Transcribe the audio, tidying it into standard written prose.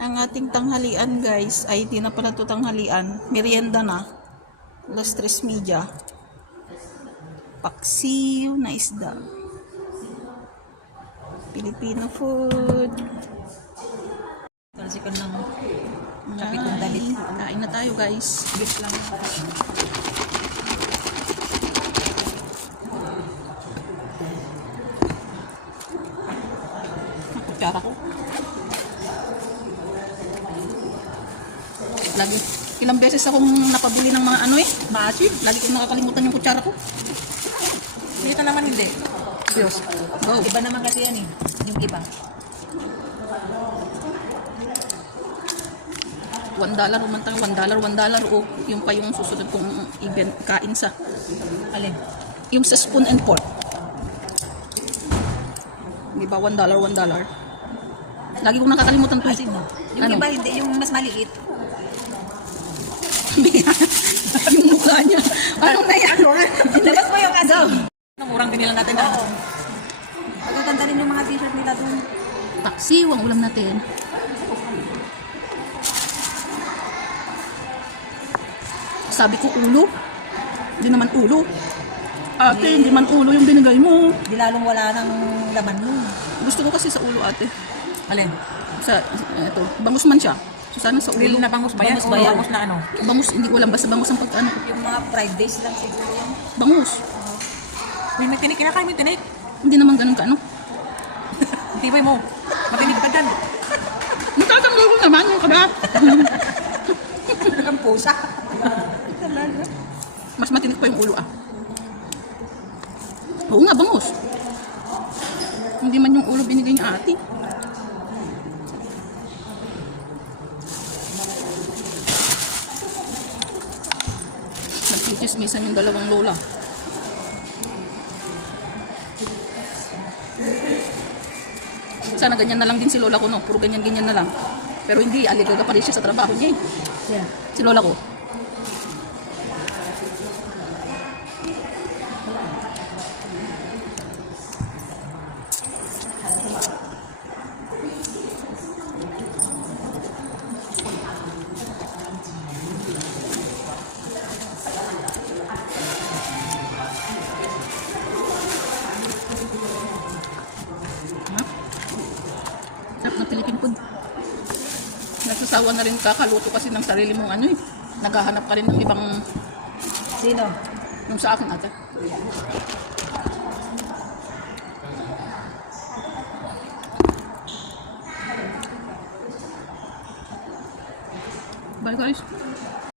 Ang ating tanghalian guys, ay di na pala ito tanghalian. Merienda na. Alas 3:30. Paksiw na isda. Filipino food. Talsikan ng kapit ng dalit. Kain na tayo guys. Git lang. Kutsara ko. Lagi. Ilang beses akong napabili ng mga ano eh. Maasim. Lagi kong nakakalimutan yung kutsara ko. Dito naman hindi. Diyos. Go. Iba naman kasi yan eh. Yung iba. $1 umantang $1. O yung pa yung susunod kong event kain sa Alin? yung sa spoon and fork. Di ba $1? Lagi kong nakakalimutan to. Asin no? Yung Ano? iba hindi. Yung mas maliit. Yung mukha niya. Anong na yan? Labas mo yung asin. Murang din nila natin na. Oo. Pagkaganda rin yung mga t-shirt nila doon. Paksiw ang ulam natin. Sabi ko ulo. Hindi naman ulo. Ate, hindi man ulo yung binigay mo. Di lalong wala ng laman mo. Gusto ko kasi sa ulo ate. Alin? Sa, eto, bangus man siya. So sana sa Real ulo. na bangus ba yan? Bangus ba yan? Bangus na ano? Bangus, hindi ko alam. Basta bangus ang pag ano. Yung mga fried days lang siguro yan. Bangus. May tinik. Kinakain mo yung tinik. Hindi naman ganun ka ano. Tibay mo. Matinig ka dyan. Nagtatanggol ko naman yung kaba. Ang pusa. Mas matinik pa yung ulo ah. Oo nga, bangus. Hindi man yung ulo binigay ni ate. Nagchichismisan yung dalawang lola. Sana ganyan na lang din si lola ko, no? Puro ganyan-ganyan na lang. Pero hindi, aligaga pa rin siya sa trabaho niya eh. Yeah. Si lola ko. Sarap ng Philippine food. Nagsasawa na rin kakaluto kasi ng sarili mong ano eh. Naghahanap ka rin ng ibang Sino? yung sa akin ate. Bye guys.